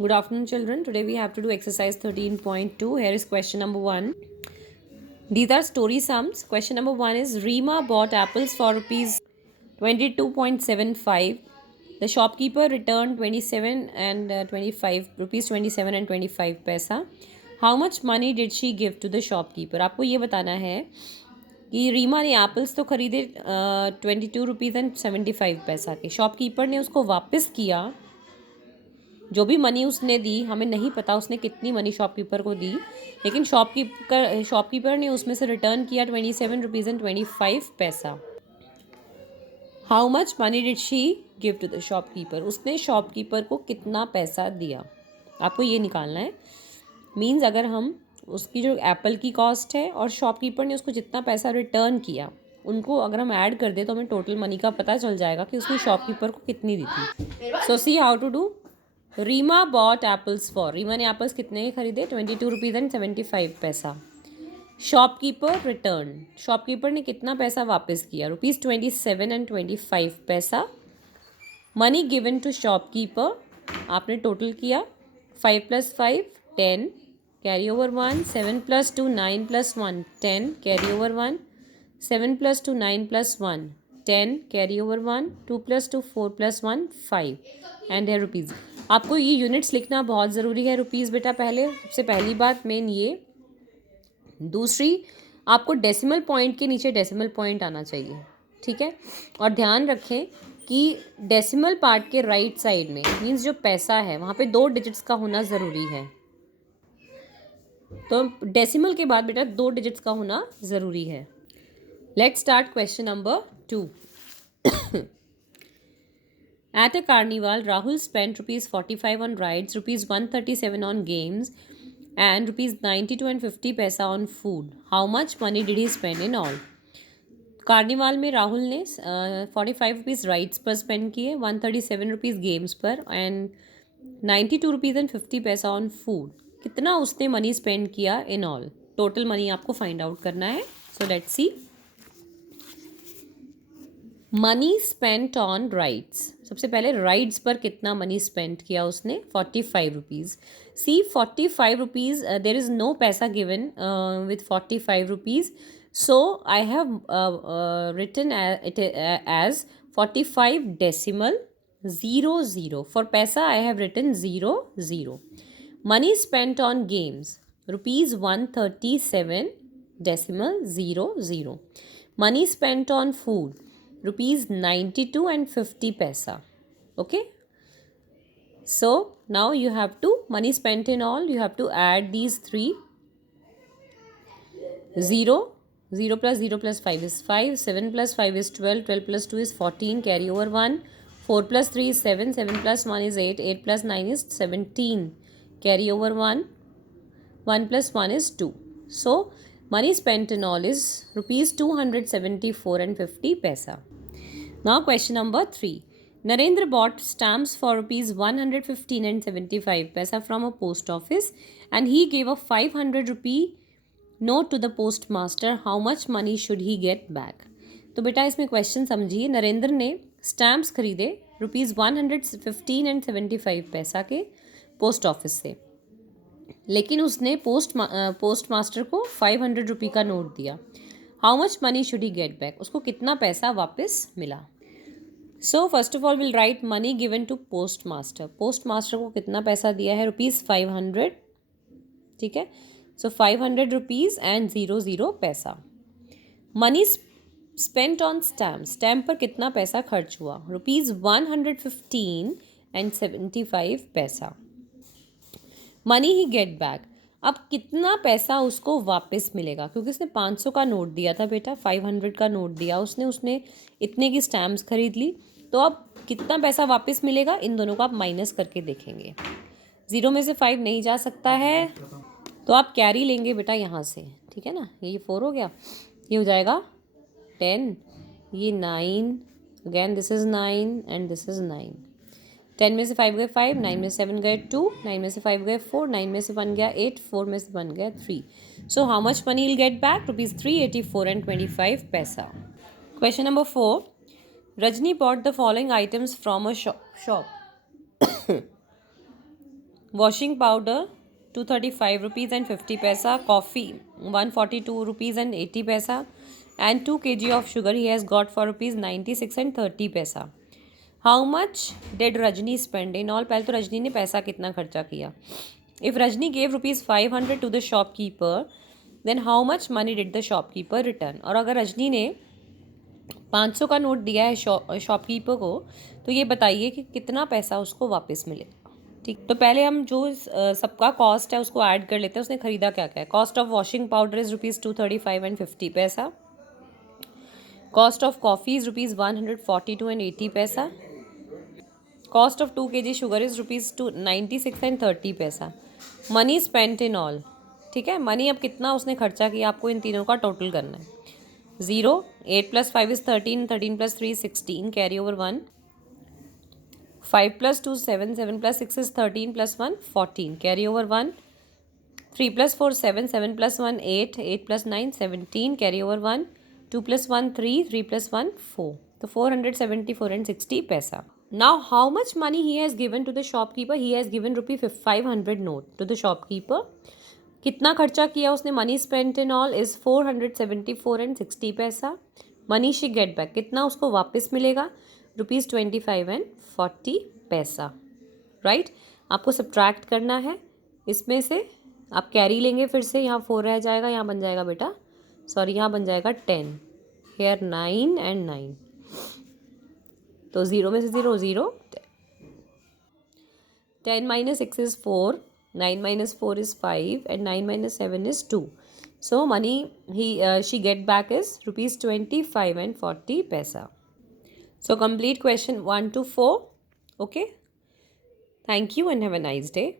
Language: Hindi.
Good afternoon, children. Today we have to do exercise 13.2. Here is question number 1. These are story sums. Question number 1 is Rima bought apples for rupees 22.75. The shopkeeper returned 27 and 25 rupees 27 and 25 पैसा. How much money did she give to the shopkeeper? आपको ये बताना है कि रीमा ने एप्पल्स तो खरीदे 22 रुपीज़ एंड 75 पैसा के. शॉपकीपर ने उसको वापस किया. जो भी मनी उसने दी हमें नहीं पता उसने कितनी मनी शॉपकीपर को दी, लेकिन शॉपकीपर ने उसमें से रिटर्न किया 27 rupees and 25 paisa. How much money did she give to the shopkeeper? उसने शॉपकीपर को कितना पैसा दिया, आपको ये निकालना है. मीन्स अगर हम उसकी जो एप्पल की कॉस्ट है और शॉपकीपर ने उसको जितना पैसा रिटर्न किया, उनको अगर हम ऐड कर दे तो हमें टोटल मनी का पता चल जाएगा कि उसने शॉपकीपर को कितनी दी थी. So see how to do. Reema bought apples for, Reema ने एप्पल्स कितने के खरीदे 22 रुपीज़ एंड 75 पैसा. शॉपकीपर रिटर्न, शॉपकीपर ने कितना पैसा वापस किया ₹27 and 25 पैसा. मनी गिवन टू शॉपकीपर, आपने टोटल किया 5 + 5 10 carry over 1, 7 + 2 9 + 1 10 carry over 1, 7 + 2 9 + 1 10 carry over 1, 2 + 2 4 + 1 5 and है रुपीज़. आपको ये यूनिट्स लिखना बहुत ज़रूरी है. रुपीज़ बेटा पहले, सबसे पहली बात मेन ये. दूसरी, आपको डेसिमल पॉइंट के नीचे डेसिमल पॉइंट आना चाहिए, ठीक है. और ध्यान रखें कि डेसिमल पार्ट के राइट साइड में मीन्स जो पैसा है वहाँ पे 2 डिजिट्स का होना ज़रूरी है. तो डेसिमल के बाद बेटा 2 डिजिट्स का होना ज़रूरी है. Let's start question number 2. At a carnival, Rahul spent ₹45 on rides, ₹137 on games, and ₹92 and 50 पैसा on food. How much money did he spend in all? Carnival में राहुल ने 45 रुपीज़ राइड्स पर स्पेंड किए, 137 रुपीज़ गेम्स पर एंड 92 रुपीज़ एंड 50 पैसा ऑन फूड. कितना उसने मनी स्पेंड किया इन ऑल? टोटल मनी आपको फाइंड आउट करना है. So let's see. Money spent on rides, सबसे पहले राइड्स पर कितना मनी स्पेंड किया उसने 45 rupees. See 45 rupees, there is no पैसा given with 45 rupees. So I have written it as 45 decimal 00. For पैसा I have written 00. Money spent on games ₹137 decimal 00. Money spent on food ₹92 and 50 पैसा. Okay, so now you have to money spent in all, you have to add these three. 0 plus 0 plus 5 is 5, 7 plus 5 is 12, 12 plus 2 is 14 carry over 1, 4 plus 3 is 7, 7 plus 1 is 8, 8 plus 9 is 17 carry over 1, 1 plus 1 is 2. So money spent in all is ₹274 and 50 paisa. Now question number 3. Narendra bought stamps for ₹115 and 75 paisa from a post office and he gave a 500 rupee note to the postmaster. How much money should he get back? तो बेटा इसमें क्वेश्चन समझिए. नरेंद्र ने स्टैम्प्स खरीदे ₹115 and 75 पैसा के पोस्ट ऑफिस से, लेकिन उसने पोस्ट मास्टर को 500 रुपी का नोट दिया. How much money should he get back? उसको कितना पैसा वापस मिला? So first of all will write money given to post master. Post master को कितना पैसा दिया है ₹500, ठीक है. सो 500 रुपीज़ एंड 00 पैसा. Money spent on stamp, stamp पर कितना पैसा खर्च हुआ? ₹115 and 75 पैसा. मनी ही गेट बैक, अब कितना पैसा उसको वापस मिलेगा? क्योंकि उसने 500 का नोट दिया था बेटा, 500 का नोट दिया उसने इतने की स्टैम्प्स खरीद ली. तो अब कितना पैसा वापस मिलेगा? इन दोनों को आप माइनस करके देखेंगे. 0 में से 5 नहीं जा सकता है, तो आप कैरी लेंगे बेटा यहाँ से, ठीक है ना. ये 4 हो गया, ये हो जाएगा 10, ये 9, again this is 9 and this is 9. 10 में से 5 गए 5, 9 में से 7 गए 2, 9 में से 5 गए 4, 9 में से 1 गया 8, 4 में से 1 गया 3. So how much money will get back? ₹384 and 25 पैसा. Question number 4. Rajni bought the following items from a shop. washing powder 235 rupees and 50 paisa, coffee 142 rupees and 80 paisa, and 2 kg of sugar he has got for rupees 96 and 30 paisa. How much did Rajni spend in all? पहले तो रजनी ने पैसा कितना खर्चा किया. If Rajni gave rupees 500 to the shopkeeper, then how much money did the shopkeeper return? और अगर रजनी ने 500 का नोट दिया है शॉपकीपर को, तो ये बताइए कि कितना पैसा उसको वापस मिलेगा. ठीक, तो पहले हम जो सबका कॉस्ट है उसको ऐड कर लेते हैं. उसने खरीदा क्या क्या है. Cost of washing powder is rupees 235 and 50 पैसा. Cost of coffee is rupees 142 and 80 पैसा. Cost of 2 kg sugar is rupees 96 and 30 पैसा. Money spent in all. ठीक है, मनी अब कितना उसने खर्चा किया आपको इन तीनों का टोटल करना है. 0, 8 + 5 is 13, 13 + 3 is 16, carry over 1. 5 + 2 7, 7 + 6 is 13 + 1 14, carry over 1. 3 + 4 7, 7 + 1 8, 8 + 9 17, carry over 1. 2 + 1 3, 3 + 1 4. So 474 and 60 paisa. Now how much money he has given to the shopkeeper? He has given rupee 500 note to the shopkeeper. कितना खर्चा किया उसने. Money spent in all is 474 and 60 पैसा. मनी शी गेट बैक, कितना उसको वापस मिलेगा. रुपीज़ 25 एंड 40 पैसा. राइट, आपको सब्ट्रैक्ट करना है इसमें से. आप कैरी लेंगे फिर से. यहाँ 4 रह जाएगा, यहाँ बन जाएगा बेटा, सॉरी यहाँ बन जाएगा 10. Here 9 and 9. तो 0 में से 0 0. 10 - 6 is 4. 9 - 4 is 5 and 9 - 7 is 2. So money she get back is rupees 25 and 40 paisa. So complete question 1 to 4. Okay. Thank you and have a nice day.